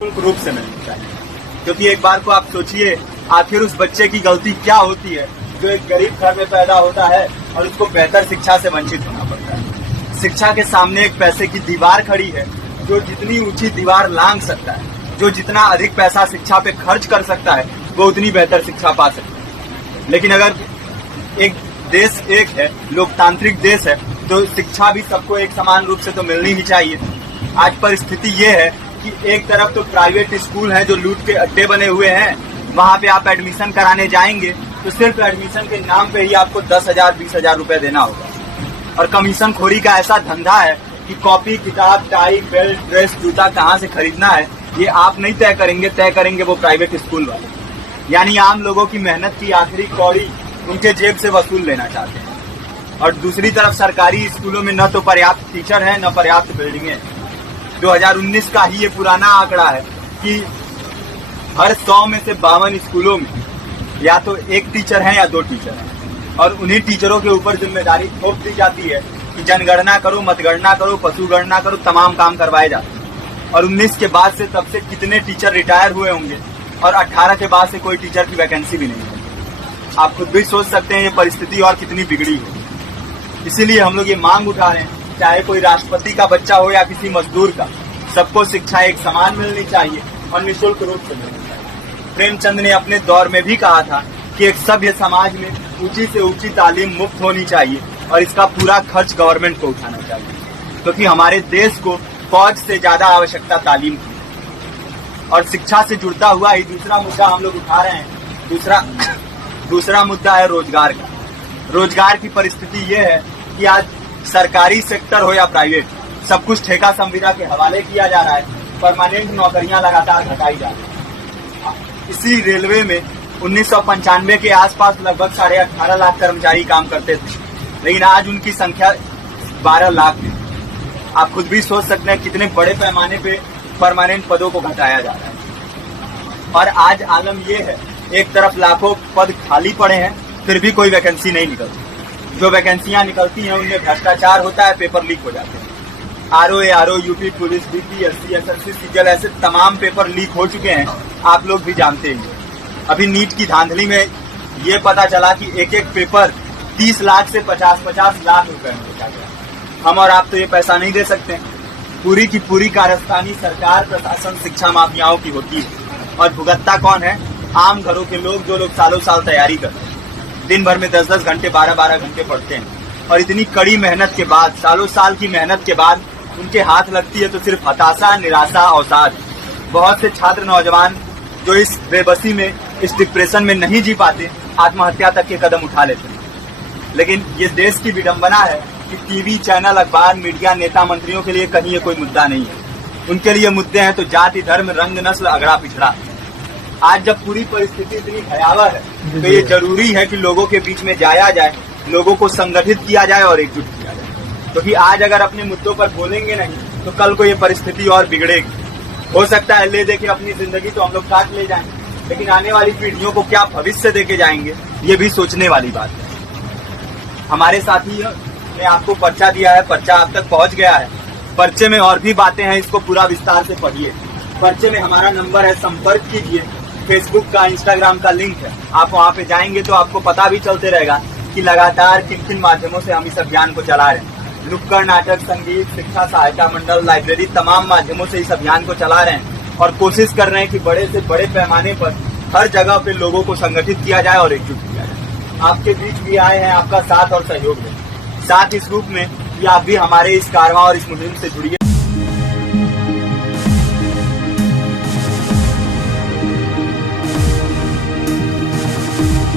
निःशुल्क रूप से मिलनी चाहिए। क्योंकि एक बार को आप सोचिए, आखिर उस बच्चे की गलती क्या होती है जो एक गरीब घर में पैदा होता है और उसको बेहतर शिक्षा से वंचित होना पड़ता है। शिक्षा के सामने एक पैसे की दीवार खड़ी है। जो जितनी ऊंची दीवार लांघ सकता है, जो जितना अधिक पैसा शिक्षा पे खर्च कर सकता है, वो उतनी बेहतर शिक्षा पा सकता है। लेकिन अगर एक देश एक है, लोकतांत्रिक देश है, तो शिक्षा भी सबको एक समान रूप से तो मिलनी ही चाहिए। आज परिस्थिति ये है कि एक तरफ तो प्राइवेट स्कूल हैं जो लूट के अड्डे बने हुए हैं, वहां पे आप एडमिशन कराने जाएंगे तो सिर्फ एडमिशन के नाम पे ही आपको 10,000 20,000 रुपए देना होगा। और कमीशन खोरी का ऐसा धंधा है कि कॉपी, किताब, टाई, बेल्ट, ड्रेस, जूता कहाँ से खरीदना है ये आप नहीं तय करेंगे वो प्राइवेट स्कूल वाले। यानी आम लोगों की मेहनत की आखिरी कौड़ी उनके जेब से वसूल लेना चाहते हैं। और दूसरी तरफ सरकारी स्कूलों में न तो पर्याप्त टीचर है, न पर्याप्त बिल्डिंगे हैं। 2019 का ही ये पुराना आंकड़ा है कि हर 100 में से 52 स्कूलों में या तो एक टीचर है या 2 टीचर हैं। और उन्हीं टीचरों के ऊपर जिम्मेदारी थोप दी जाती है कि जनगणना करो, मतगणना करो, पशुगणना करो, तमाम काम करवाए जाते हैं। और 19 के बाद से तब से कितने टीचर रिटायर हुए होंगे और 18 के बाद से कोई टीचर की वैकेंसी भी नहीं है। आप खुद भी सोच सकते हैं ये परिस्थिति और कितनी बिगड़ी हो। इसीलिए हम लोग ये मांग उठा रहे हैं, चाहे कोई राष्ट्रपति का बच्चा हो या किसी मजदूर का, सबको शिक्षा एक समान मिलनी चाहिए और निःशुल्क रूप से मिलनी चाहिए। प्रेमचंद ने अपने दौर में भी कहा था कि एक सभ्य समाज में ऊंची से ऊंची तालीम मुफ्त होनी चाहिए और इसका पूरा खर्च गवर्नमेंट को उठाना चाहिए। क्योंकि हमारे देश को फौज से ज्यादा आवश्यकता तालीम की। और शिक्षा से जुड़ता हुआ ही दूसरा मुद्दा हम लोग उठा रहे हैं। दूसरा मुद्दा है रोजगार का। रोजगार की परिस्थिति ये है कि आज सरकारी सेक्टर हो या प्राइवेट, सब कुछ ठेका संविदा के हवाले किया जा रहा है। परमानेंट नौकरियां लगातार घटाई जा रही है। इसी रेलवे में 1995 के आसपास लगभग 18.5 लाख कर्मचारी काम करते थे, लेकिन आज उनकी संख्या 12 लाख है। आप खुद भी सोच सकते हैं कितने बड़े पैमाने पे परमानेंट पदों को घटाया जा रहा है। और आज आलम ये है, एक तरफ लाखों पद खाली पड़े हैं, फिर भी कोई वैकेंसी नहीं निकलती। जो वैकेंसियां निकलती हैं उनमें भ्रष्टाचार होता है, पेपर लीक हो जाते हैं। RO, UP police, BPSC, SSC, CGL, ऐसे तमाम पेपर लीक हो चुके हैं, आप लोग भी जानते हैं। अभी नीट की धांधली में ये पता चला कि एक एक पेपर 30 लाख से 50-50 लाख रुपए में बेचा गया। हम और आप तो ये पैसा नहीं दे सकते। पूरी की पूरी कारस्तानी सरकार, प्रशासन, शिक्षा माफियाओं की होती है। और भुगतता कौन है? आम घरों के लोग, जो लोग सालों साल तैयारी करते हैं, दिन भर में 10-10 घंटे, 12-12 घंटे पढ़ते हैं। और इतनी कड़ी मेहनत के बाद, सालों साल की मेहनत के बाद उनके हाथ लगती है तो सिर्फ हताशा, निराशा, अवसाद। बहुत से छात्र नौजवान जो इस बेबसी में, इस डिप्रेशन में नहीं जी पाते, आत्महत्या तक के कदम उठा लेते हैं। लेकिन ये देश की विडंबना है कि टीवी चैनल, अखबार, मीडिया, नेता, मंत्रियों के लिए कहीं ये कोई मुद्दा नहीं है। उनके लिए मुद्दे हैं तो जाति, धर्म, रंग, नस्ल, अगड़ा पिछड़ा। आज जब पूरी परिस्थिति इतनी भयावह है तो ये जरूरी है कि लोगों के बीच में जाया जाए, लोगों को संगठित किया जाए और एकजुट किया जाए। क्योंकि आज अगर अपने मुद्दों पर बोलेंगे नहीं तो कल को ये परिस्थिति और बिगड़ेगी। हो सकता है ले देके अपनी जिंदगी तो हम लोग काट ले जाएंगे, लेकिन आने वाली पीढ़ियों को क्या भविष्य देके जाएंगे, ये भी सोचने वाली बात है। हमारे साथी ने आपको पर्चा दिया है, पर्चा आप तक पहुंच गया है। पर्चे में और भी बातें हैं, इसको पूरा विस्तार से पढ़िए। पर्चे में हमारा नंबर है, संपर्क कीजिए। फेसबुक का, इंस्टाग्राम का लिंक है, आप वहाँ पे जाएंगे तो आपको पता भी चलते रहेगा कि लगातार किन किन माध्यमों से हम इस अभियान को चला रहे हैं। नुक्कड़ नाटक, संगीत, शिक्षा सहायता मंडल, लाइब्रेरी, तमाम माध्यमों से इस अभियान को चला रहे हैं और कोशिश कर रहे हैं कि बड़े से बड़े पैमाने पर हर जगह पे लोगों को संगठित किया जाए और एकजुट किया जाए। आपके बीच भी आए हैं, आपका साथ और सहयोग दें। साथ इस रूप में कि आप भी हमारे इस कारवां और इस मुहिम से जुड़िए।